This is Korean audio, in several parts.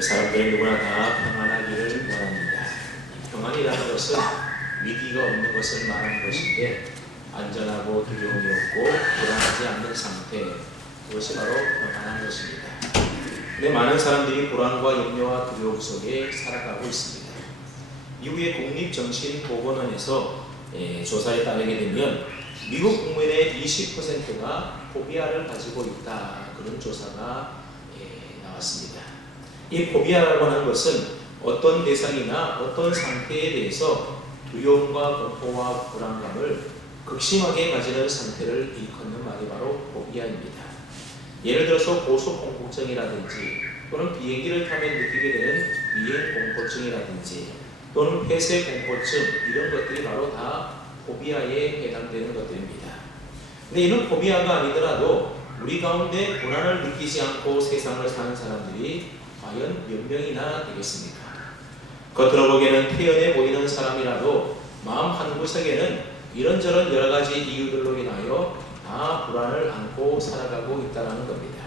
사람들은 누구나 다 평안하기를 원합니다. 평안이라는 것은 위기가 없는 것을 말하는 것인데, 안전하고 두려움이 없고 불안하지 않는 상태, 그것이 바로 평안한 것입니다. 근데 많은 사람들이 불안과 염려와 두려움 속에 살아가고 있습니다. 미국의 국립정신보건원에서 조사에 따르게 되면 미국 국민의 20%가 포비아를 가지고 있다, 그런 조사가 나왔습니다. 이 포비아라고 하는 것은 어떤 대상이나 어떤 상태에 대해서 두려움과 공포와 불안감을 극심하게 가지는 상태를 일컫는 말이 바로 포비아입니다. 예를 들어서 고소공포증이라든지 또는 비행기를 타면 느끼게 되는 비행공포증이라든지 또는 폐쇄공포증, 이런 것들이 바로 다 포비아에 해당되는 것들입니다. 근데 이런 포비아가 아니더라도 우리 가운데 불안을 느끼지 않고 세상을 사는 사람들이 과연 몇 명이나 되겠습니까? 겉으로 보기에는 태연해 보이는 사람이라도 마음 한구석에는 이런저런 여러 가지 이유들로 인하여 다 불안을 안고 살아가고 있다는 겁니다.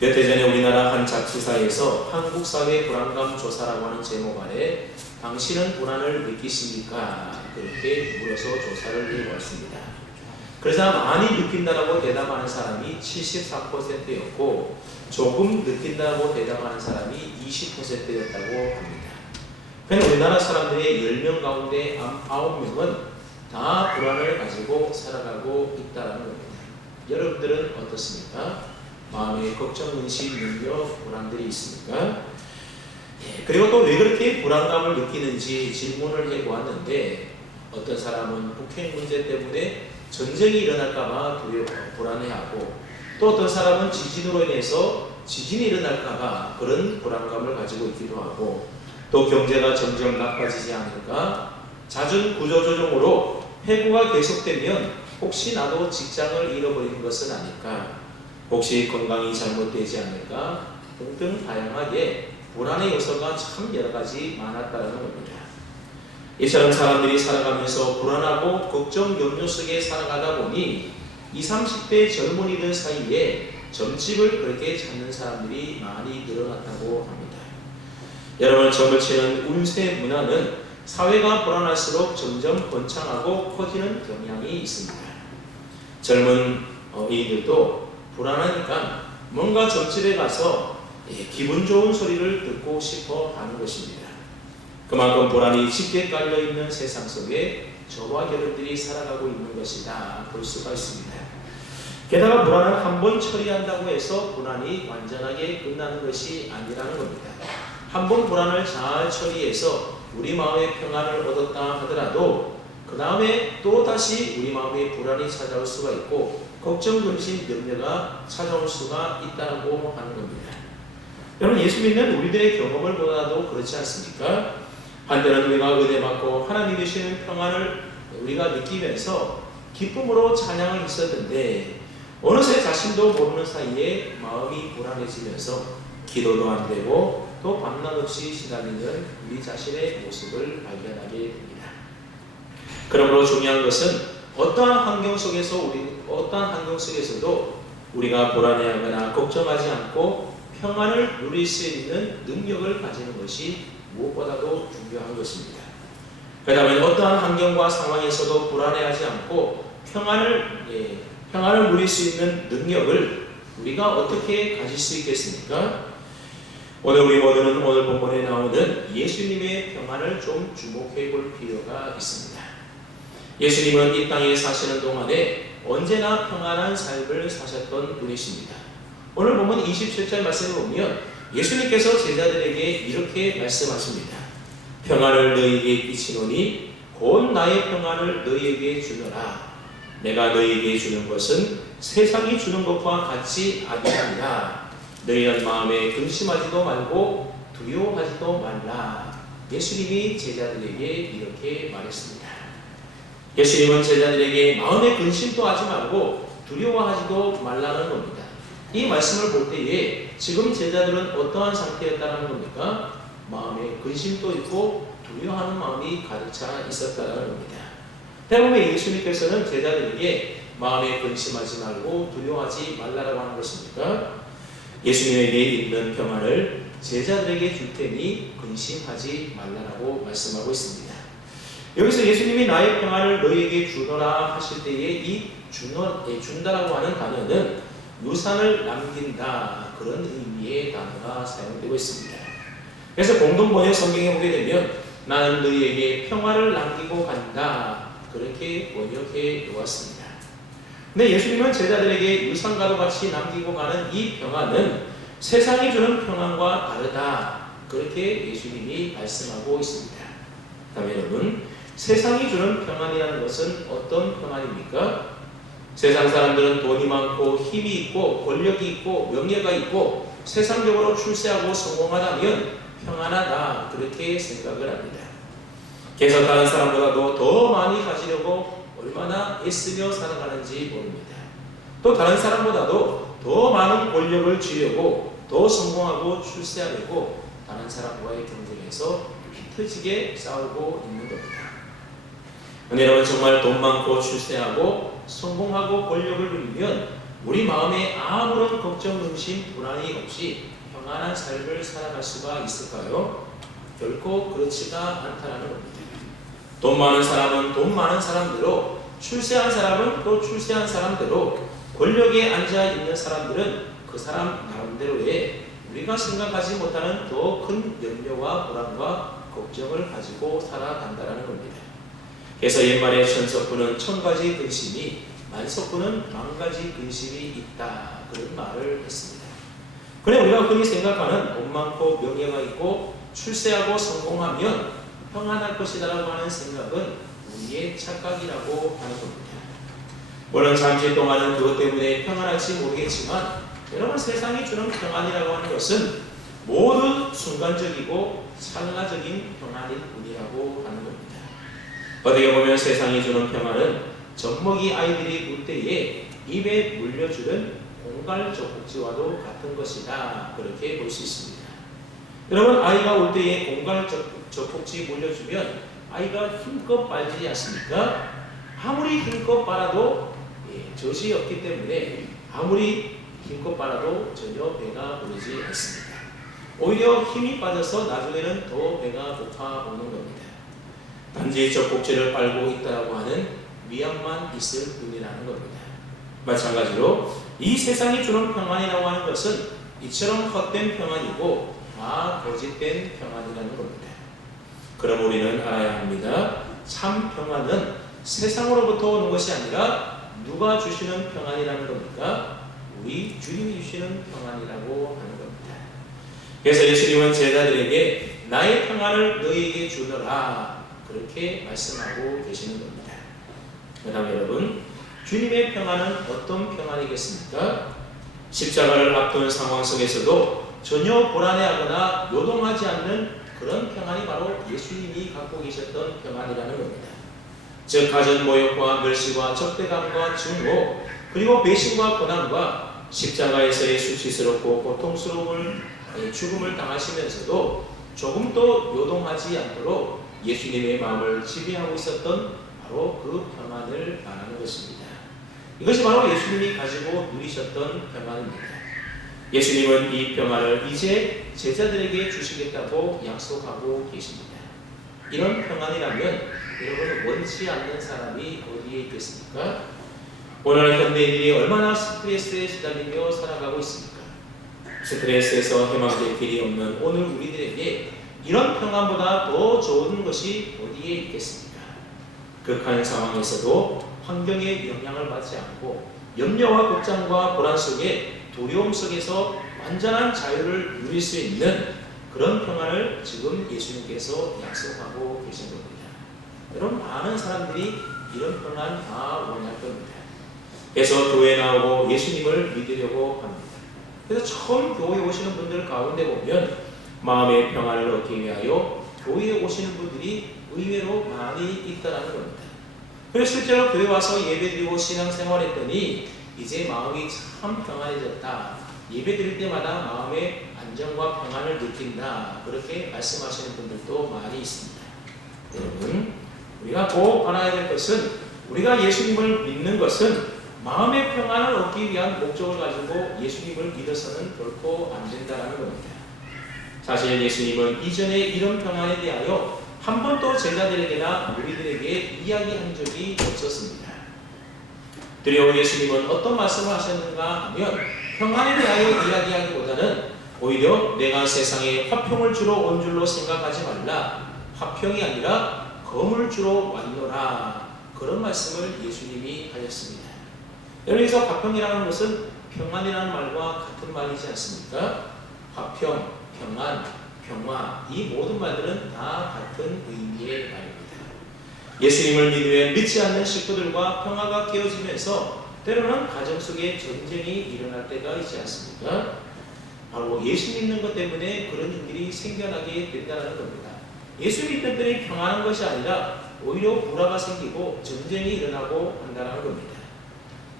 몇 해 전에 우리나라 한 자치사에서 한국 사회 불안감 조사라고 하는 제목 아래 당신은 불안을 느끼십니까? 그렇게 물어서 조사를 해보았습니다. 그래서 많이 느낀다고 대답하는 사람이 74%였고 조금 느낀다고 대답하는 사람이 20%였다고 합니다. 그런데 우리나라 사람들의 10명 가운데 9명은 다 불안을 가지고 살아가고 있다는 겁니다. 여러분들은 어떻습니까? 마음에 걱정, 근심, 염려, 불안들이 있습니까? 그리고 또 왜 그렇게 불안감을 느끼는지 질문을 해보았는데, 어떤 사람은 북핵 문제 때문에 전쟁이 일어날까봐 불안해하고, 또 어떤 사람은 지진으로 인해서 지진이 일어날까봐 그런 불안감을 가지고 있기도 하고, 또 경제가 점점 나빠지지 않을까, 잦은 구조조정으로 해고가 계속되면 혹시 나도 직장을 잃어버리는 것은 아닐까, 혹시 건강이 잘못되지 않을까 등등 다양하게 불안의 요소가 참 여러 가지 많았다는 겁니다. 이처럼 사람들이 살아가면서 불안하고 걱정, 염려 속에 살아가다 보니 20, 30대 젊은이들 사이에 점집을 그렇게 찾는 사람들이 많이 늘어났다고 합니다. 여러분, 점을 치는 운세 문화는 사회가 불안할수록 점점 번창하고 커지는 경향이 있습니다. 젊은 이들도 불안하니까 뭔가 점집에 가서 기분 좋은 소리를 듣고 싶어 하는 것입니다. 그만큼 불안이 짙게 깔려있는 세상 속에 저와 여러분들이 살아가고 있는 것이다 볼 수가 있습니다. 게다가 불안을 한번 처리한다고 해서 불안이 완전하게 끝나는 것이 아니라는 겁니다. 한번 불안을 잘 처리해서 우리 마음의 평안을 얻었다 하더라도 그 다음에 또 다시 우리 마음에 불안이 찾아올 수가 있고 걱정, 근심, 염려가 찾아올 수가 있다고 하는 겁니다. 여러분, 예수 믿는 우리들의 경험을 보아도 그렇지 않습니까? 한때는 우리가 은혜 받고 하나님이 주시는 평안을 우리가 느끼면서 기쁨으로 찬양을 했었는데 어느새 자신도 모르는 사이에 마음이 불안해지면서 기도도 안 되고 또 밤낮 없이 시달리는 우리 자신의 모습을 발견하게 됩니다. 그러므로 중요한 것은 어떠한 환경 속에서도 우리가 불안해하거나 걱정하지 않고 평안을 누릴 수 있는 능력을 가지는 것이 무엇보다도 중요한 것입니다. 그렇다면 어떠한 환경과 상황에서도 불안해하지 않고 평안을 누릴 수 있는 능력을 우리가 어떻게 가질 수 있겠습니까? 오늘 우리 모두는 오늘 본문에 나오는 예수님의 평안을 좀 주목해 볼 필요가 있습니다. 예수님은 이 땅에 사시는 동안에 언제나 평안한 삶을 사셨던 분이십니다. 오늘 보면 27절 말씀을 보면 예수님께서 제자들에게 이렇게 말씀하십니다. 평안을 너희에게 끼치노니 곧 나의 평안을 너희에게 주노라. 내가 너희에게 주는 것은 세상이 주는 것과 같이 아니하니라. 너희는 마음에 근심하지도 말고 두려워하지도 말라. 예수님이 제자들에게 이렇게 말했습니다. 예수님은 제자들에게 마음에 근심도 하지 말고 두려워하지도 말라는 겁니다. 이 말씀을 볼 때에 지금 제자들은 어떠한 상태였다는 겁니까? 마음에 근심도 있고 두려워하는 마음이 가득 차 있었다는 겁니다. 대부분 예수님께서는 제자들에게 마음에 근심하지 말고 두려워하지 말라라고 하는 것입니까? 예수님에게 있는 평안을 제자들에게 줄 테니 근심하지 말라라고 말씀하고 있습니다. 여기서 예수님이 나의 평안을 너희에게 주노라 하실 때에 이 준다라고 하는 단어는 유산을 남긴다, 그런 의미의 단어가 사용되고 있습니다. 그래서 공동번역 성경에 보게 되면 나는 너희에게 평화를 남기고 간다, 그렇게 번역해 놓았습니다. 근데 예수님은 제자들에게 유산과도 같이 남기고 가는 이 평안은 세상이 주는 평안과 다르다, 그렇게 예수님이 말씀하고 있습니다. 다음에 여러분, 세상이 주는 평안이라는 것은 어떤 평안입니까? 세상 사람들은 돈이 많고 힘이 있고 권력이 있고 명예가 있고 세상적으로 출세하고 성공하다면 평안하다, 그렇게 생각을 합니다. 그래서 다른 사람보다도 더 많이 가지려고 얼마나 애쓰며 살아가는지 모릅니다. 또 다른 사람보다도 더 많은 권력을 쥐려고 더 성공하고 출세하려고 다른 사람과의 경쟁에서 휘터지게 싸우고 있는 겁니다. 여러분, 정말 돈 많고 출세하고 성공하고 권력을 누리면 우리 마음에 아무런 걱정, 의심, 불안이 없이 평안한 삶을 살아갈 수가 있을까요? 결코 그렇지가 않다는 겁니다. 돈 많은 사람은 돈 많은 사람대로, 출세한 사람은 또 출세한 사람대로, 권력에 앉아 있는 사람들은 그 사람 나름대로의 우리가 생각하지 못하는 더 큰 염려와 불안과 걱정을 가지고 살아간다는 겁니다. 그래서 옛말에 천석구는 1000가지 근심이, 만석구는 10,000가지 근심이 있다, 그런 말을 했습니다. 그래, 우리가 흔히 생각하는 돈 많고 명예가 있고 출세하고 성공하면 평안할 것이라고 하는 생각은 우리의 착각이라고 하는 겁니다. 물론 잠시 동안은 그것 때문에 평안할지 모르겠지만 여러분, 세상이 주는 평안이라고 하는 것은 모두 순간적이고 찰나적인 평안일 뿐이라고 하는 겁니다. 어떻게 보면 세상이 주는 평안은 젖먹이 아이들이 울 때에 입에 물려주는 공갈젖꼭지와도 같은 것이다, 그렇게 볼 수 있습니다. 여러분, 아이가 울 때에 공갈젖꼭지 물려주면 아이가 힘껏 빨지 않습니까? 아무리 힘껏 빨아도 젖이 없기 때문에 아무리 힘껏 빨아도 전혀 배가 부르지 않습니다. 오히려 힘이 빠져서 나중에는 더 배가 고파 오는 겁니다. 단지 젖꼭지를 빨고 있다고 하는 위안만 있을 뿐이라는 겁니다. 마찬가지로 이 세상이 주는 평안이라고 하는 것은 이처럼 헛된 평안이고 다 거짓된 평안이라는 겁니다. 그럼 우리는 알아야 합니다. 참 평안은 세상으로부터 오는 것이 아니라 누가 주시는 평안이라는 겁니까? 우리 주님이 주시는 평안이라고 하는 겁니다. 그래서 예수님은 제자들에게 나의 평안을 너희에게 주노라, 그렇게 말씀하고 계시는 겁니다. 그 다음에 여러분, 주님의 평안은 어떤 평안이겠습니까? 십자가를 앞둔 상황 속에서도 전혀 불안해하거나 요동하지 않는 그런 평안이 바로 예수님이 갖고 계셨던 평안이라는 겁니다. 즉, 가전 모욕과 멸시와 적대감과 증오, 그리고 배신과 고난과 십자가에서의 수치스럽고 고통스러운 죽음을 당하시면서도 조금도 요동하지 않도록 예수님의 마음을 지배하고 있었던 바로 그 평안을 말하는 것입니다. 이것이 바로 예수님이 가지고 누리셨던 평안입니다. 예수님은 이 평안을 이제 제자들에게 주시겠다고 약속하고 계십니다. 이런 평안이라면 여러분, 원치 않는 사람이 어디에 있겠습니까? 오늘 현대인들이 얼마나 스트레스에 시달리며 살아가고 있습니까? 스트레스에서 해방될 길이 없는 오늘 우리들에게 이런 평안보다 더 좋은 것이 어디에 있겠습니까? 극한 상황에서도 환경에 영향을 받지 않고 염려와 걱정과 불안 속에, 두려움 속에서 완전한 자유를 누릴 수 있는 그런 평안을 지금 예수님께서 약속하고 계신 겁니다. 여러분, 많은 사람들이 이런 평안 다 원할 겁니다. 그래서 교회에 나오고 예수님을 믿으려고 합니다. 그래서 처음 교회에 오시는 분들 가운데 보면 마음의 평안을 얻기 위하여 교회에 오시는 분들이 의외로 많이 있다는 겁니다. 그래서 실제로 교회 와서 예배드리고 신앙생활했더니 이제 마음이 참 평안해졌다, 예배드릴 때마다 마음의 안정과 평안을 느낀다, 그렇게 말씀하시는 분들도 많이 있습니다. 여러분, 우리가 꼭 알아야 될 것은, 우리가 예수님을 믿는 것은 마음의 평안을 얻기 위한 목적을 가지고 예수님을 믿어서는 결코 안 된다는 겁니다. 사실 예수님은 이전에 이런 평안에 대하여 한 번도 제자들에게나 우리들에게 이야기한 적이 없었습니다. 드디어 예수님은 어떤 말씀을 하셨는가 하면 평안에 대하여 이야기하기보다는 오히려 내가 세상에 화평을 주러 온 줄로 생각하지 말라. 화평이 아니라 검을 주러 왔노라. 그런 말씀을 예수님이 하셨습니다. 여기서 화평이라는 것은 평안이라는 말과 같은 말이지 않습니까? 화평, 평안, 평화, 이 모든 말들은 다 같은 의미의 말입니다. 예수님을 믿으면 믿지 않는 식구들과 평화가 깨어지면서 때로는 가정 속에 전쟁이 일어날 때가 있지 않습니까? 바로 예수 믿는 것 때문에 그런 일들이 생겨나게 된다는 겁니다. 예수 믿는 때문에 평안한 것이 아니라 오히려 불화가 생기고 전쟁이 일어나고 한다는 겁니다.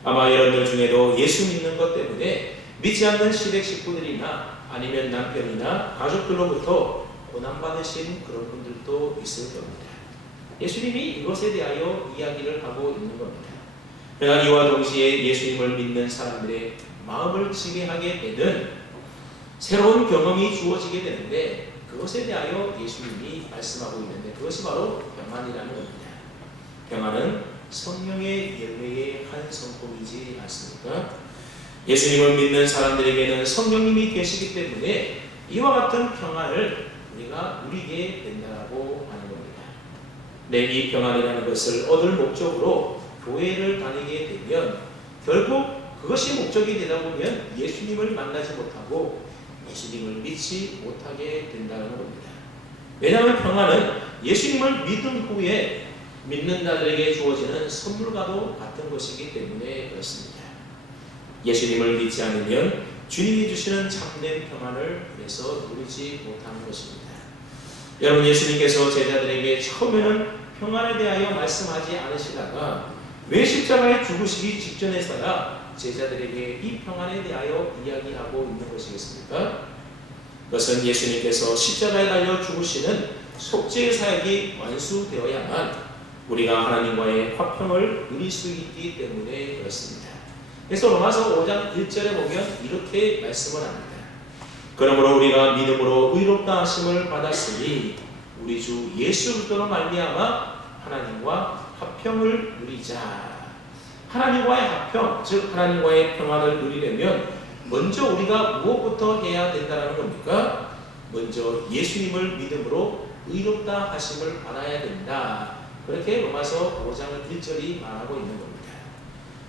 아마 여러분들 중에도 예수 믿는 것 때문에 믿지 않는 시댁 식구들이나 아니면 남편이나 가족들로부터 고난받으신 그런 분들도 있을 겁니다. 예수님이 이것에 대하여 이야기를 하고 있는 겁니다. 그러나 이와 동시에 예수님을 믿는 사람들의 마음을 지배하게 되는 새로운 경험이 주어지게 되는데 그것에 대하여 예수님이 말씀하고 있는데 그것이 바로 평안이라는 겁니다. 평안은 성령의 열매의 한 성품이지 않습니까? 예수님을 믿는 사람들에게는 성령님이 계시기 때문에 이와 같은 평안을 우리가 누리게 된다고 하는 겁니다. 이 평안이라는 것을 얻을 목적으로 교회를 다니게 되면 결국 그것이 목적이 되다 보면 예수님을 만나지 못하고 예수님을 믿지 못하게 된다는 겁니다. 왜냐하면 평안은 예수님을 믿은 후에 믿는 자들에게 주어지는 선물과도 같은 것이기 때문에 그렇습니다. 예수님을 믿지 않으면 주님이 주시는 참된 평안을 그래서 누리지 못하는 것입니다. 여러분, 예수님께서 제자들에게 처음에는 평안에 대하여 말씀하지 않으시다가 왜 십자가에 죽으시기 직전에서야 제자들에게 이 평안에 대하여 이야기하고 있는 것이겠습니까? 그것은 예수님께서 십자가에 달려 죽으시는 속죄의 사역이 완수되어야만 우리가 하나님과의 화평을 누릴 수 있기 때문에 그렇습니다. 그래서 로마서 5장 1절에 보면 이렇게 말씀을 합니다. 그러므로 우리가 믿음으로 의롭다 하심을 받았으니 우리 주 예수 그리스도로 말미암아 하나님과 화평을 누리자. 하나님과의 화평, 즉 하나님과의 평안을 누리려면 먼저 우리가 무엇부터 해야 된다는 겁니까? 먼저 예수님을 믿음으로 의롭다 하심을 받아야 된다. 그렇게 로마서 5장 1절이 말하고 있는 겁니다.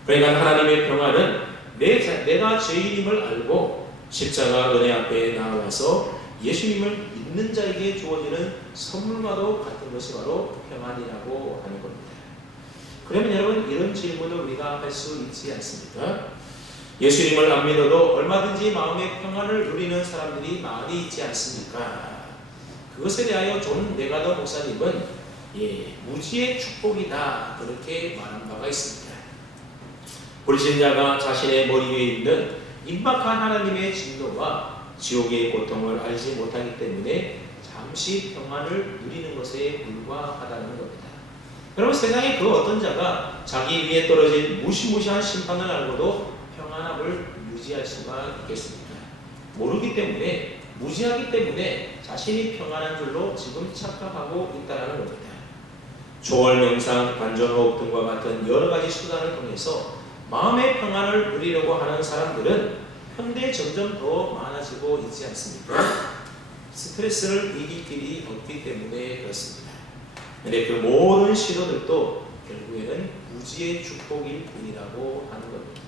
그러니까 하나님의 평안은 내가 죄인임을 알고 십자가 은혜 앞에 나와서 예수님을 믿는 자에게 주어지는 선물과도 같은 것이 바로 평안이라고 하는 겁니다. 그러면 여러분, 이런 질문을 우리가 할 수 있지 않습니까? 예수님을 안 믿어도 얼마든지 마음의 평안을 누리는 사람들이 많이 있지 않습니까? 그것에 대하여 존 메가더 목사님은 무지의 축복이다 그렇게 말한 바가 있습니다. 불신자가 자신의 머리 위에 있는 임박한 하나님의 진노와 지옥의 고통을 알지 못하기 때문에 잠시 평안을 누리는 것에 불과하다는 겁니다. 여러분, 세상에 그 어떤 자가 자기 위에 떨어진 무시무시한 심판을 알고도 평안함을 유지할 수가 있겠습니까? 모르기 때문에, 무지하기 때문에 자신이 평안한 줄로 지금 착각하고 있다는 겁니다. 조월, 명상, 간전호흡 등과 같은 여러 가지 수단을 통해서 마음의 평안을 누리려고 하는 사람들은 현대에 점점 더 많아지고 있지 않습니까? 스트레스를 이길 길이 없기 때문에 그렇습니다. 그런데 그 모든 시도들도 결국에는 무지의 축복일 뿐이라고 하는 겁니다.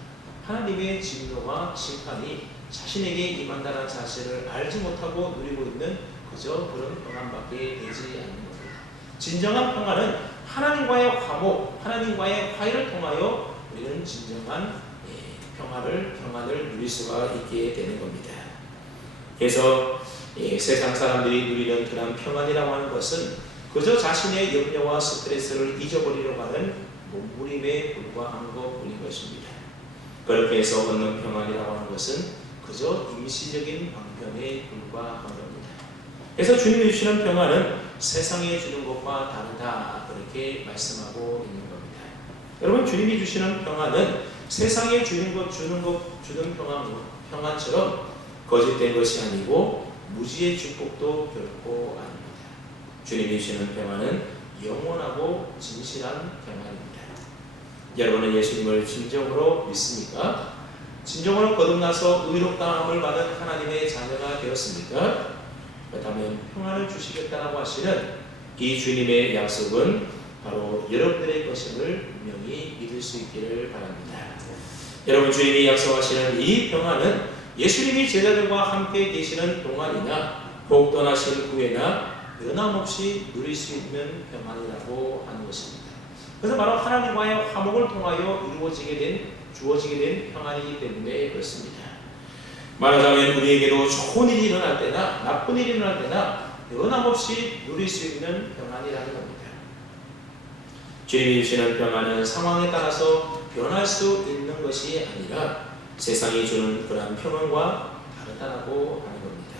하나님의 진노와 심판이 자신에게 임한다는 사실을 알지 못하고 누리고 있는 그저 그런 평안밖에 되지 않는 겁니다. 진정한 평안은 하나님과의 화목, 하나님과의 화해를 통하여 우리는 진정한 평안을 누릴 수가 있게 되는 겁니다. 그래서 세상 사람들이 누리는 그런 평안이라고 하는 것은 그저 자신의 염려와 스트레스를 잊어버리려고 하는 몸부림에 불과한 것뿐인 것입니다. 그렇게 해서 얻는 평안이라고 하는 것은 그저 임시적인 방편에 불과한 겁니다. 그래서 주님이 주시는 평안은 세상에 주는 것과 다르다 그렇게 말씀하고 있는 겁니다. 여러분, 주님이 주시는 평안은 세상에 주는 평안처럼 거짓된 것이 아니고 무지의 축복도 결코 아닙니다. 주님이 주시는 평안은 영원하고 진실한 평안입니다. 여러분은 예수님을 진정으로 믿습니까? 진정으로 거듭나서 의롭다함을 받은 하나님의 자녀가 되었습니까? 그렇다면 평안을 주시겠다라고 하시는 이 주님의 약속은 바로 여러분들의 것임을 분명히 믿을 수 있기를 바랍니다. 여러분, 주님이 약속하시는 이 평안은 예수님이 제자들과 함께 계시는 동안이나 혹 떠나실 후에나 변함없이 누릴 수 있는 평안이라고 하는 것입니다. 그래서 바로 하나님과의 화목을 통하여 주어지게 된 평안이기 때문에 그렇습니다. 말하자면 우리에게도 좋은 일이 일어날 때나 나쁜 일이 일어날 때나 변함없이 누릴 수 있는 평안이라는 겁니다. 주님이 주시는 평안은 상황에 따라서 변할 수 있는 것이 아니라 세상이 주는 그러한 평안과 다르다고 하는 겁니다.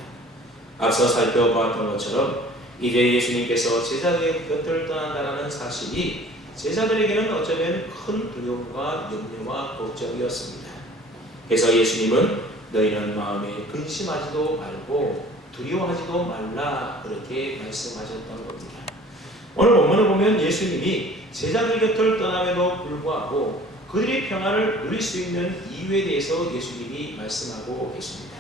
앞서 살펴보았던 것처럼 이제 예수님께서 제자들의 곁을 떠난다는 사실이 제자들에게는 어쩌면 큰 두려움과 염려와 걱정이었습니다. 그래서 예수님은 너희는 마음에 근심하지도 말고 두려워하지도 말라 그렇게 말씀하셨던 겁니다. 오늘 본문을 보면 예수님이 제자들 곁을 떠남에도 불구하고 그들이 평안을 누릴 수 있는 이유에 대해서 예수님이 말씀하고 계십니다.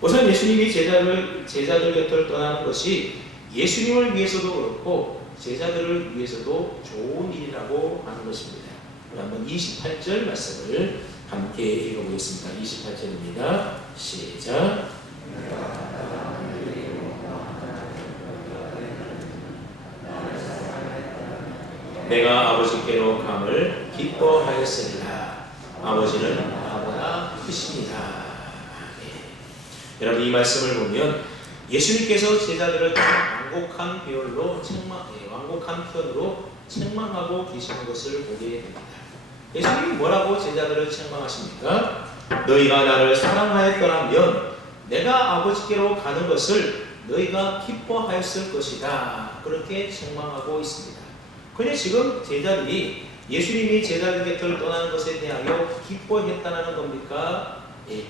우선 예수님이 제자들 곁을 떠나는 것이 예수님을 위해서도 그렇고 제자들을 위해서도 좋은 일이라고 하는 것입니다. 한번 28절 말씀을 함께 읽어보겠습니다. 28절입니다. 시작. 내가 아버지께로 감을 기뻐하였으리라. 아버지는 나보다 크십니다. 여러분, 이 말씀을 보면 예수님께서 제자들을 완곡한 표현으로 책망하고 계시는 것을 보게 됩니다. 예수님이 뭐라고 제자들을 책망하십니까? 너희가 나를 사랑하였더라면 내가 아버지께로 가는 것을 너희가 기뻐하였을 것이다. 그렇게 책망하고 있습니다. 그런데 지금 제자들이 예수님이 제자들 곁을 떠나는 것에 대하여 기뻐했다는 겁니까?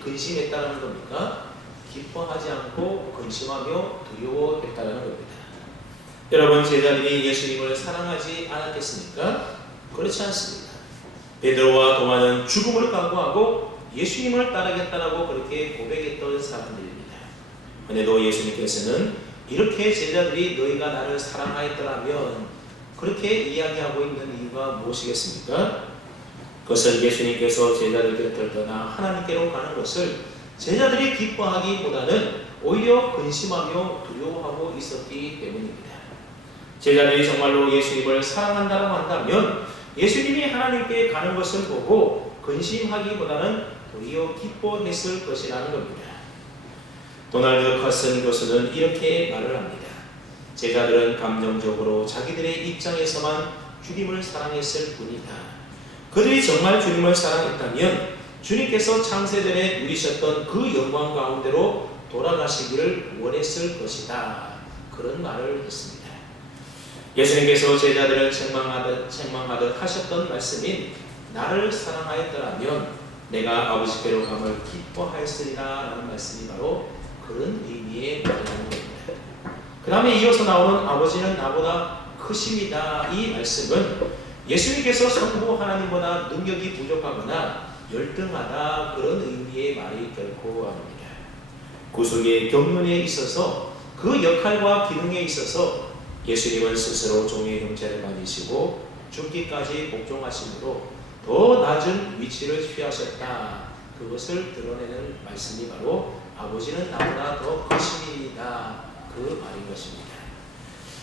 근심했다는 겁니까? 기뻐하지 않고 근심하며 두려워했다는 겁니다. 여러분, 제자들이 예수님을 사랑하지 않았겠습니까? 그렇지 않습니다. 베드로와 도마는 죽음을 각오하고 예수님을 따르겠다라고 그렇게 고백했던 사람들입니다. 그런데도 예수님께서는 이렇게 제자들이 너희가 나를 사랑하였더라면 그렇게 이야기하고 있는 이유가 무엇이겠습니까? 그것은 예수님께서 제자들 곁을 떠나 하나님께로 가는 것을 제자들이 기뻐하기보다는 오히려 근심하며 두려워하고 있었기 때문입니다. 제자들이 정말로 예수님을 사랑한다고 한다면 예수님이 하나님께 가는 것을 보고 근심하기보다는 도리어 기뻐했을 것이라는 겁니다. 도널드 커슨 교수는 이렇게 말을 합니다. 제자들은 감정적으로 자기들의 입장에서만 주님을 사랑했을 뿐이다. 그들이 정말 주님을 사랑했다면 주님께서 창세전에 누리셨던 그 영광 가운데로 돌아가시기를 원했을 것이다. 그런 말을 했습니다. 예수님께서 제자들을 책망하듯 하셨던 말씀인 나를 사랑하였더라면 내가 아버지께로 감을 기뻐하였으리라 라는 말씀이 바로 그런 의미의 말이라는 겁니다. 그 다음에 이어서 나오는 아버지는 나보다 크십니다. 이 말씀은 예수님께서 성부 하나님보다 능력이 부족하거나 열등하다 그런 의미의 말이 결코 아닙니다. 구속의 경륜에 있어서 그 역할과 기능에 있어서 예수님은 스스로 종의 형체를 가지시고 죽기까지 복종하심으로 더 낮은 위치를 취하셨다. 그것을 드러내는 말씀이 바로 아버지는 나보다 더 크십니다. 그 말인 것입니다.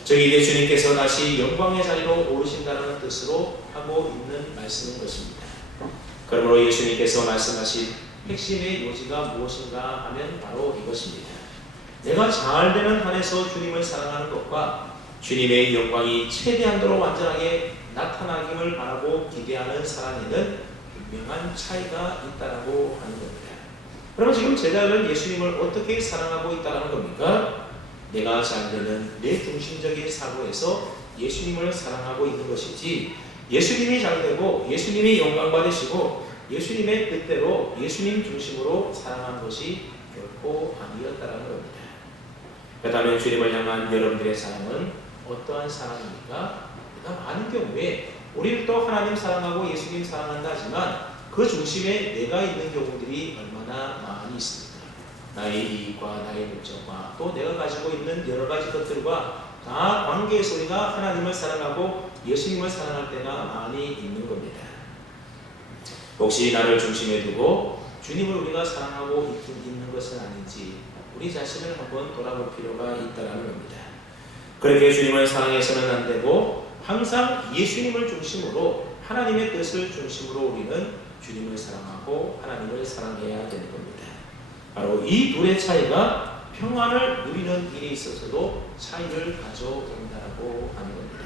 저희 예수님께서 다시 영광의 자리로 오르신다는 뜻으로 하고 있는 말씀인 것입니다. 그러므로 예수님께서 말씀하신 핵심의 요지가 무엇인가 하면 바로 이것입니다. 내가 잘 되는 한에서 주님을 사랑하는 것과 주님의 영광이 최대한도로 완전하게 나타나기를 바라고 기대하는 사랑에는 분명한 차이가 있다고 하는 겁니다. 그럼 지금 제자들은 예수님을 어떻게 사랑하고 있다는 겁니까? 내가 잘 되는 내 중심적인 사고에서 예수님을 사랑하고 있는 것이지 예수님이 잘 되고 예수님이 영광 받으시고 예수님의 뜻대로 예수님 중심으로 사랑한 것이 결코 아니었다는 겁니다. 그렇다면 주님을 향한 여러분들의 사랑은 어떠한 사랑입니까? 그러니까 많은 경우에 우리를 또 하나님 사랑하고 예수님 사랑한다 하지만 그 중심에 내가 있는 경우들이 얼마나 많이 있습니까? 나의 이익과 나의 목적과 또 내가 가지고 있는 여러 가지 것들과 다 관계에서 우리가 하나님을 사랑하고 예수님을 사랑할 때가 많이 있는 겁니다. 혹시 나를 중심에 두고 주님을 우리가 사랑하고 있는 것은 아닌지 우리 자신을 한번 돌아볼 필요가 있다는 겁니다. 그렇게 주님을 사랑해서는 안 되고 항상 예수님을 중심으로 하나님의 뜻을 중심으로 우리는 주님을 사랑하고 하나님을 사랑해야 되는 겁니다. 바로 이 둘의 차이가 평안을 누리는 일에 있어서도 차이를 가져온다고 하는 겁니다.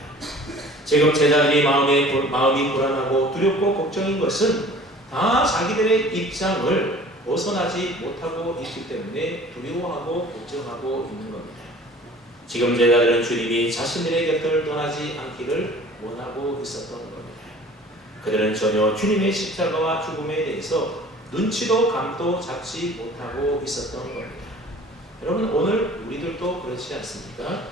지금 제자들이 마음이 불안하고 두렵고 걱정인 것은 다 자기들의 입장을 벗어나지 못하고 있기 때문에 두려워하고 걱정하고 있는 겁니다. 지금 제자들은 주님이 자신들의 곁을 떠나지 않기를 원하고 있었던 겁니다. 그들은 전혀 주님의 십자가와 죽음에 대해서 눈치도 감도 잡지 못하고 있었던 겁니다. 여러분, 오늘 우리들도 그렇지 않습니까?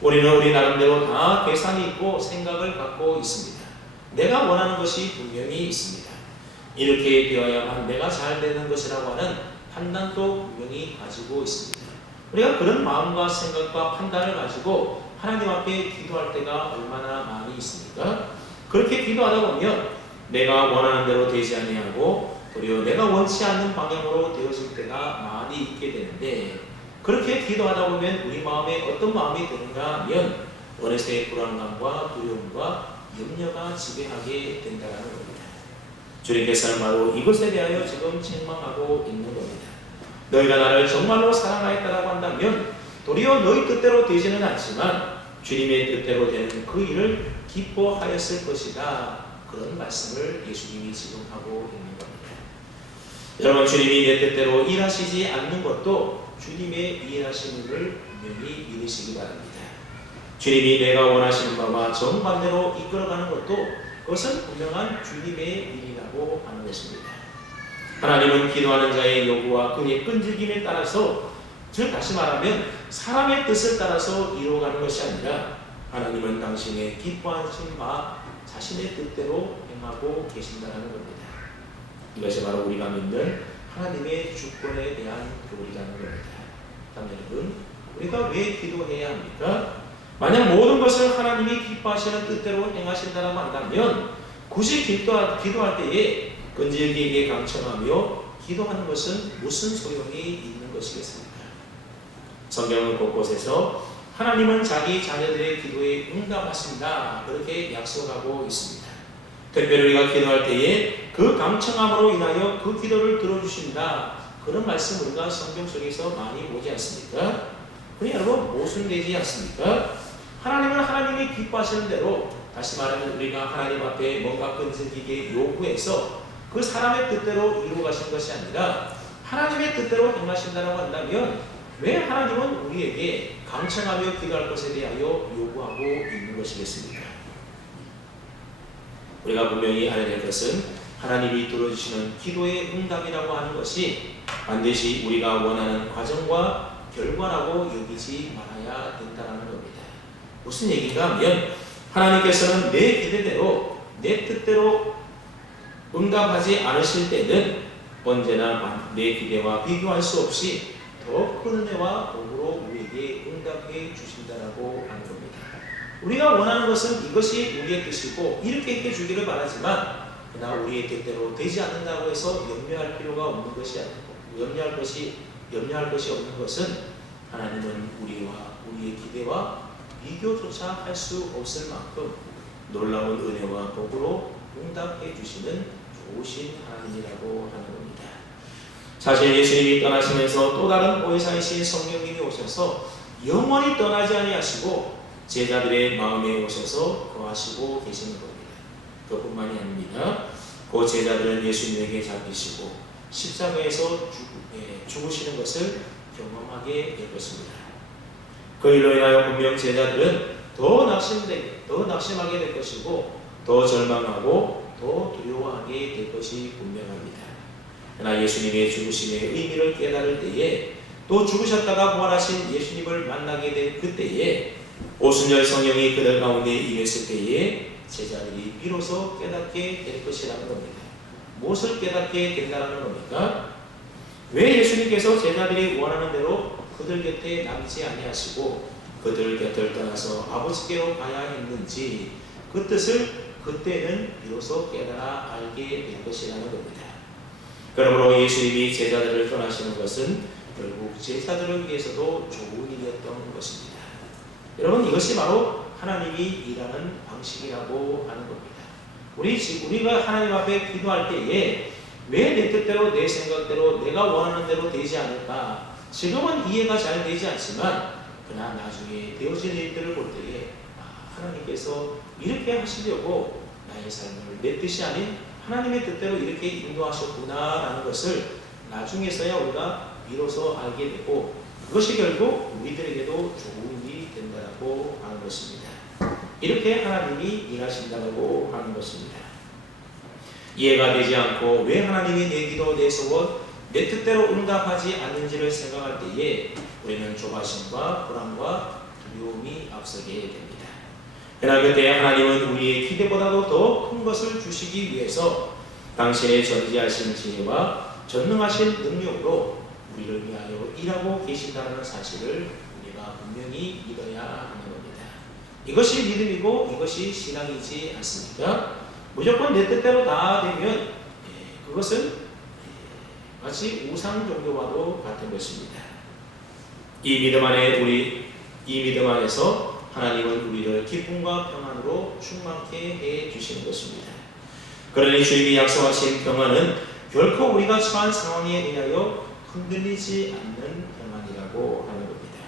우리는 우리 나름대로 다 계산이 있고 생각을 갖고 있습니다. 내가 원하는 것이 분명히 있습니다. 이렇게 되어야만 내가 잘 되는 것이라고 하는 판단도 분명히 가지고 있습니다. 우리가 그런 마음과 생각과 판단을 가지고 하나님 앞에 기도할 때가 얼마나 많이 있습니까? 그렇게 기도하다 보면 내가 원하는 대로 되지 아니하고 도리어 내가 원치 않는 방향으로 되어질 때가 많이 있게 되는데, 그렇게 기도하다 보면 우리 마음에 어떤 마음이 드는가 하면 어느새 불안감과 두려움과 염려가 지배하게 된다는 겁니다. 주님께서는 바로 이것에 대하여 지금 책망하고 있는 겁니다. 너희가 나를 정말로 사랑하였다라고 한다면 도리어 너희 뜻대로 되지는 않지만 주님의 뜻대로 되는 그 일을 기뻐하였을 것이다. 그런 말씀을 예수님이 지금 하고 있는 겁니다. 여러분, 주님이 내 뜻대로 일하시지 않는 것도 주님의 일하심을 분명히 믿으시기 바랍니다. 주님이 내가 원하시는 바와 정반대로 이끌어가는 것도 그것은 분명한 주님의 일이라고 하는 것입니다. 하나님은 기도하는 자의 요구와 그의 끈질김에 따라서, 즉 다시 말하면 사람의 뜻을 따라서 이루어가는 것이 아니라 하나님은 당신의 기뻐하신 바 자신의 뜻대로 행하고 계신다는 겁니다. 이것이 바로 우리가 믿는 하나님의 주권에 대한 교리라는 겁니다. 다음 여러분, 우리가 왜 기도해야 합니까? 만약 모든 것을 하나님이 기뻐하시는 뜻대로 행하신다고 한다면 굳이 기도할 때에 끈질기게 강청하며 기도하는 것은 무슨 소용이 있는 것이겠습니까? 성경은 곳곳에서 하나님은 자기 자녀들의 기도에 응답하신다, 그렇게 약속하고 있습니다. 특별히 우리가 기도할 때에 그 강청함으로 인하여 그 기도를 들어주신다, 그런 말씀 우리가 성경 속에서 많이 보지 않습니까? 그러니 여러분, 모순되지 않습니까? 하나님은 하나님이 기뻐하시는 대로, 다시 말하면 우리가 하나님 앞에 뭔가 끈질기게 요구해서 그 사람의 뜻대로 이루어 가신 것이 아니라 하나님의 뜻대로 행하신다고 한다면 왜 하나님은 우리에게 강청하며 기도할 것에 대하여 요구하고 있는 것이겠습니까? 우리가 분명히 알아야 될 것은 하나님이 들어주시는 기도의 응답이라고 하는 것이 반드시 우리가 원하는 과정과 결과라고 여기지 말아야 된다는 겁니다. 무슨 얘기인가 하면 하나님께서는 내 기대대로 내 뜻대로 응답하지 않으실 때는 언제나 내 기대와 비교할 수 없이 더 큰 은혜와 복으로 우리에게 응답해 주신다라고 하는 겁니다. 우리가 원하는 것은 이것이 우리의 뜻이고 이렇게 해주기를 바라지만 그러나 우리의 뜻대로 되지 않는다고 해서 염려할 필요가 없는 것이 아니고 염려할 것이 없는 것은 하나님은 우리의 기대와 비교조차 할 수 없을 만큼 놀라운 은혜와 복으로 응답해 주시는 좋으신 하나님이라고 하는 겁니다. 사실 예수님이 떠나시면서 또 다른 보혜사이신 성령님이 오셔서 영원히 떠나지 아니하시고 제자들의 마음에 오셔서 거하시고 계시는 겁니다. 그뿐만이 아닙니다. 그 제자들은 예수님에게 잡히시고 십자가에서 죽으시는 것을 경험하게 될 것입니다. 그 일로 인하여 분명 제자들은 더 낙심하게 될 것이고 더 절망하고 더 두려워하게 될 것이 분명합니다. 그러나 예수님의 죽으심의 의미를 깨달을 때에 또 죽으셨다가 부활하신 예수님을 만나게 된 그때에 오순절 성령이 그들 가운데 임했을 때에 제자들이 비로소 깨닫게 될 것이라는 겁니다. 무엇을 깨닫게 된다는 겁니까? 왜 예수님께서 제자들이 원하는 대로 그들 곁에 남지 아니하시고 그들 곁을 떠나서 아버지께로 가야 했는지 그 뜻을 그때는 비로소 깨달아 알게 될 것이라는 겁니다. 그러므로 예수님이 제자들을 떠나시는 것은 결국 제자들을 위해서도 좋은 일이었던 것입니다. 여러분, 이것이 바로 하나님이 일하는 방식이라고 하는 겁니다. 우리가 하나님 앞에 기도할 때에 왜 내 뜻대로 내 생각대로 내가 원하는 대로 되지 않을까? 지금은 이해가 잘 되지 않지만 그러나 나중에 되어질 일들을 볼 때에 하나님께서 이렇게 하시려고 나의 삶을 내 뜻이 아닌 하나님의 뜻대로 이렇게 인도하셨구나라는 것을 나중에서야 우리가 비로소 알게 되고 그것이 결국 우리들에게도 좋은 일이 된다고 하는 것입니다. 이렇게 하나님이 일하신다고 하는 것입니다. 이해가 되지 않고 왜 하나님이 내 기도, 내 소원, 내 뜻대로 응답하지 않는지를 생각할 때에 우리는 조바심과 불안과 두려움이 앞서게 됩니다. 그러나 그때 하나님은 우리의 기대보다도 더 큰 것을 주시기 위해서 당신의 전지하신 지혜와 전능하신 능력으로 우리를 위하여 일하고 계신다는 사실을 우리가 분명히 믿어야 하는 겁니다. 이것이 믿음이고 이것이 신앙이지 않습니까? 무조건 내 뜻대로 다 되면 그것은 마치 우상 종교와도 같은 것입니다. 이 믿음 안에서 하나님은 우리를 기쁨과 평안으로 충만케 해 주시는 것입니다. 그러니 주님이 약속하신 평안은 결코 우리가 처한 상황에 의하여 흔들리지 않는 평안이라고 하는 겁니다.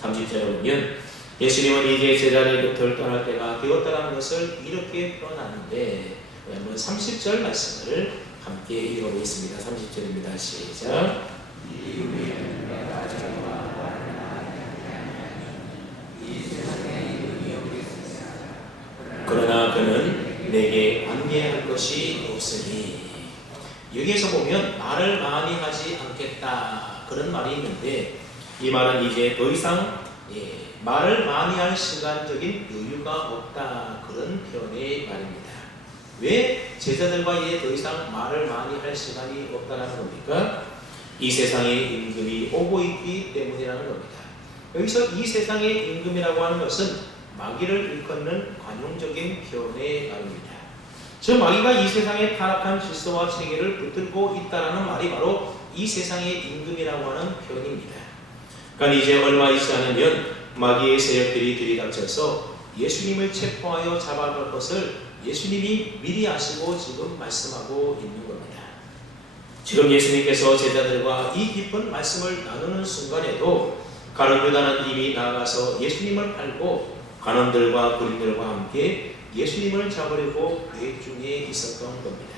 30절에 보면 예수님은 이제 제자들 곁을 떠날 때가 되었다는 것을 이렇게 표현하는데 한번 30절 말씀을 함께 읽어보겠습니다. 30절입니다. 시작. 그러나 그는 내게 관계할 것이 없으니 여기에서 보면 말을 많이 하지 않겠다 그런 말이 있는데 이 말은 이제 더 이상 말을 많이 할 시간적인 여유가 없다 그런 표현의 말입니다. 왜 제자들과 이제 더 이상 말을 많이 할 시간이 없다는 겁니까? 이 세상의 임금이 오고 있기 때문이라는 겁니다. 여기서 이 세상의 임금이라고 하는 것은 마귀를 일컫는 관용적인 표현의 말입니다. 저 마귀가 이 세상의 타락한 질서와 체계를 붙들고 있다는 말이 바로 이 세상의 임금이라고 하는 표현입니다. 그러니까 이제 얼마 있지 않으면 마귀의 세력들이 들이닥쳐서 예수님을 체포하여 잡아갈 것을 예수님이 미리 아시고 지금 말씀하고 있는 겁니다. 지금 예수님께서 제자들과 이 깊은 말씀을 나누는 순간에도 가룟 유다는 이미 나아가서 예수님을 팔고 관원들과 군인들과 함께 예수님을 잡으려고 계획 중에 있었던 겁니다.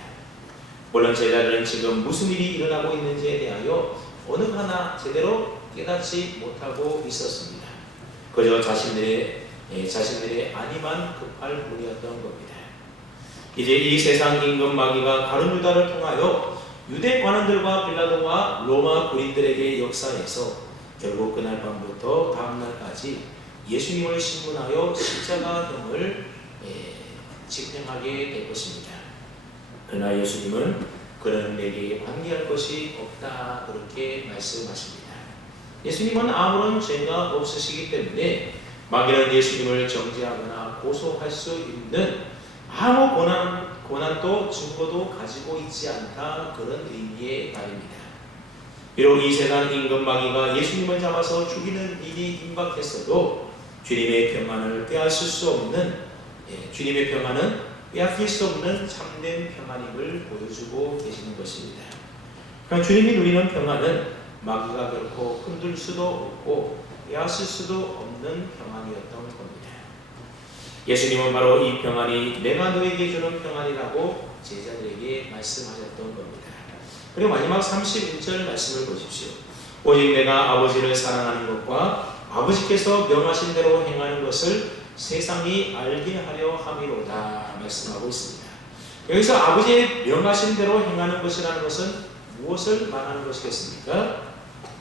물론 제자들은 지금 무슨 일이 일어나고 있는지에 대하여 어느 하나 제대로 깨닫지 못하고 있었습니다. 그저 자신들의 안위만 급할 뿐이었던 겁니다. 이제 이 세상 임금 마귀가 가룟 유다를 통하여 유대 관원들과 빌라도와 로마 군인들에게 역사해서 결국 그날 밤부터 다음 날까지 예수님을 신문하여 십자가형을 집행하게 될 것입니다. 그러나 예수님은 그는 내게 관계할 것이 없다 그렇게 말씀하십니다. 예수님은 아무런 죄가 없으시기 때문에 마귀는 예수님을 정죄하거나 고소할 수 있는 아무 고난도 증거도 가지고 있지 않다 그런 의미의 말입니다. 비록 이 세상 임금 마귀가 예수님을 잡아서 죽이는 일이 임박했어도 주님의 평안을 빼앗을 수 없는 주님의 평안은 빼앗길 수 없는 참된 평안임을 보여주고 계시는 것입니다. 그러니까 주님이 누리는 평안은 마귀가 결코 흔들 수도 없고 빼앗을 수도 없는 평안이었던 겁니다. 예수님은 바로 이 평안이 내가 너에게 주는 평안이라고 제자들에게 말씀하셨던 겁니다. 그리고 마지막 31절 말씀을 보십시오. 오직 내가 아버지를 사랑하는 것과 아버지께서 명하신 대로 행하는 것을 세상이 알게 하려 함이로다 말씀하고 있습니다. 여기서 아버지의 명하신 대로 행하는 것이라는 것은 무엇을 말하는 것이겠습니까?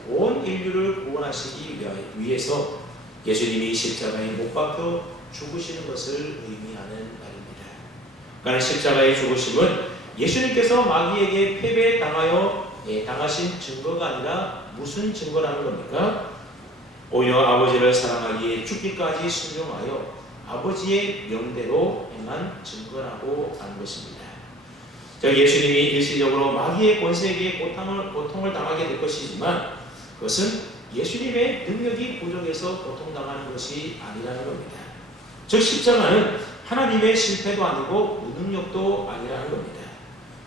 온 인류를 구원하시기 위해서 예수님이 십자가에 못 박혀 죽으시는 것을 의미하는 말입니다. 그러니까 십자가의 죽으심은 예수님께서 마귀에게 패배당하여 당하신 증거가 아니라 무슨 증거라는 겁니까? 오히려 아버지를 사랑하기에 죽기까지 순종하여 아버지의 명대로 행한 증거라고 하는 것입니다. 예수님이 일시적으로 마귀의 권세에게 고통을 당하게 될 것이지만 그것은 예수님의 능력이 부족해서 고통당하는 것이 아니라는 겁니다. 즉 십자가는 하나님의 실패도 아니고 무능력도 아니라는 겁니다.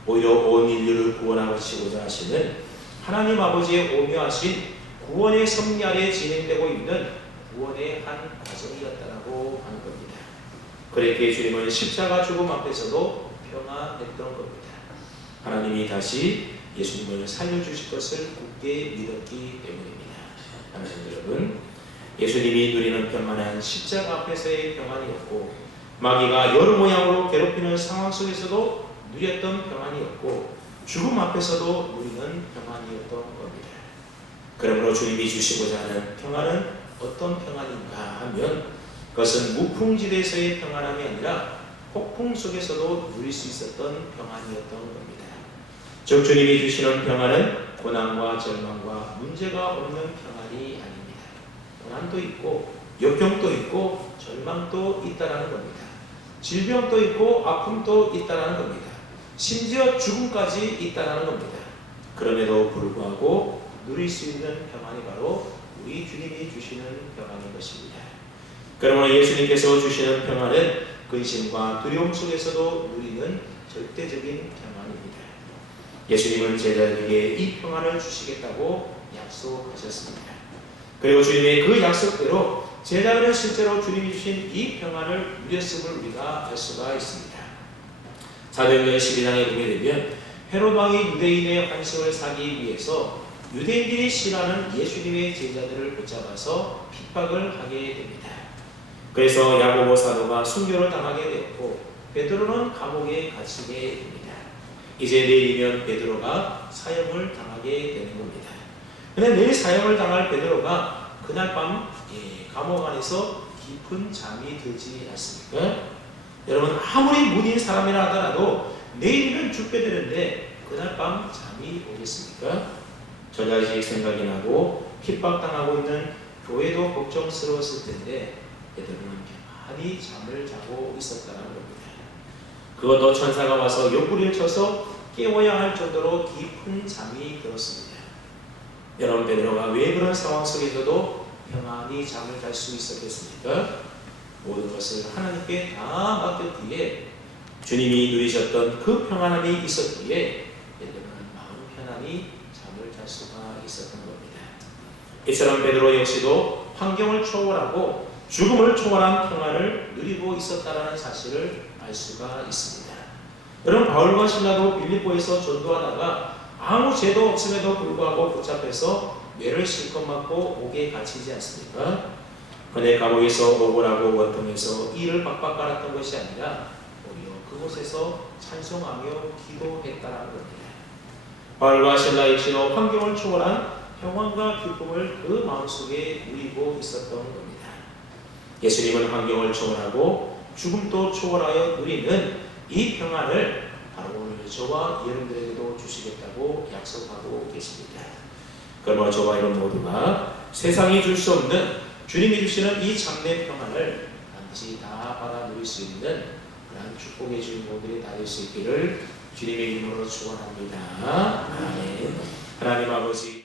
오히려 온 인류를 구원하시고자 하시는 하나님 아버지의 오묘하신 구원의 섭리 아래 진행되고 있는 구원의 한 과정이었다라고 하는 겁니다. 그렇게 주님은 십자가 죽음 앞에서도 평안했던 겁니다. 하나님이 다시 예수님을 살려주실 것을 굳게 믿었기 때문입니다. 하나님 여러분, 예수님이 누리는 평안은 십자가 앞에서의 평안이었고 마귀가 여러 모양으로 괴롭히는 상황 속에서도 누렸던 평안이었고 죽음 앞에서도 누리는 평안이었던 겁니다. 그러므로 주님이 주시고자 하는 평안은 어떤 평안인가 하면 그것은 무풍지대에서의 평안함이 아니라 폭풍 속에서도 누릴 수 있었던 평안이었던 겁니다. 즉 주님이 주시는 평안은 고난과 절망과 문제가 없는 평안이 아닙니다. 고난도 있고 역경도 있고 절망도 있다라는 겁니다. 질병도 있고 아픔도 있다라는 겁니다. 심지어 죽음까지 있다라는 겁니다. 그럼에도 불구하고 누릴 수 있는 평안이 바로 우리 주님이 주시는 평안인 것입니다. 그러므로 예수님께서 주시는 평안은 근심과 두려움 속에서도 누리는 절대적인 평안입니다. 예수님은 제자들에게 이 평안을 주시겠다고 약속하셨습니다. 그리고 주님의 그 약속대로 제자들은 실제로 주님이 주신 이 평안을 누렸음을 우리가 알 수가 있습니다. 사도행전 12장에 보게 되면 헤롯 왕이 유대인의 환심을 사기 위해서 유대인들이 싫어하는 예수님의 제자들을 붙잡아서 핍박을 하게 됩니다. 그래서 야고보 사도가 순교를 당하게 되었고 베드로는 감옥에 갇히게 됩니다. 이제 내일이면 베드로가 사형을 당하게 되는 겁니다. 그런데 내일 사형을 당할 베드로가 그날 밤 감옥 안에서 깊은 잠이 들지 않습니까? 여러분 아무리 무딘 사람이라 하더라도 내일이면 죽게 되는데 그날 밤 잠이 오겠습니까? 저 자식 생각이 나고 핍박당하고 있는 교회도 걱정스러웠을 텐데 베드로는 편안히 잠을 자고 있었다는 겁니다. 그것도 천사가 와서 옆구리를 쳐서 깨워야 할 정도로 깊은 잠이 들었습니다. 여러분 베드로가 왜 그런 상황 속에서도 평안히 잠을 잘 수 있었겠습니까? 모든 것을 하나님께 다 맡겼기에 주님이 누리셨던 그 평안함이 있었기에 베드로는 마음 편안히 잠을 잘 수가 있었던 겁니다. 이처럼 베드로 역시도 환경을 초월하고 죽음을 초월한 평안을 누리고 있었다는 사실을 알 수가 있습니다. 여러분 바울과 신라도 빌립보에서 전도하다가 아무 죄도 없음에도 불구하고 붙잡혀서 뇌를 실컷 맞고 옥에 갇히지 않습니까? 그네 감옥에서 억울하고 원통해서 이를 박박 깔았던 것이 아니라 오히려 그곳에서 찬송하며 기도했다는 겁니다. 바울과 신라 역시도 환경을 초월한 평안과 기쁨을 그 마음속에 누리고 있었던 겁니다. 예수님은 환경을 초월하고 죽음도 초월하여 누리는 이 평안을 바로 오늘 저와 여러분들에게도 주시겠다고 약속하고 계십니다. 그러므로 저와 여러분 모두가 세상이 줄 수 없는 주님이 주시는 이 참된 평안을 반드시 다 받아 누릴 수 있는 그런 축복의 주인공들이 다 될 수 있기를 주님의 이름으로 축원합니다. 아멘. 하나님 아버지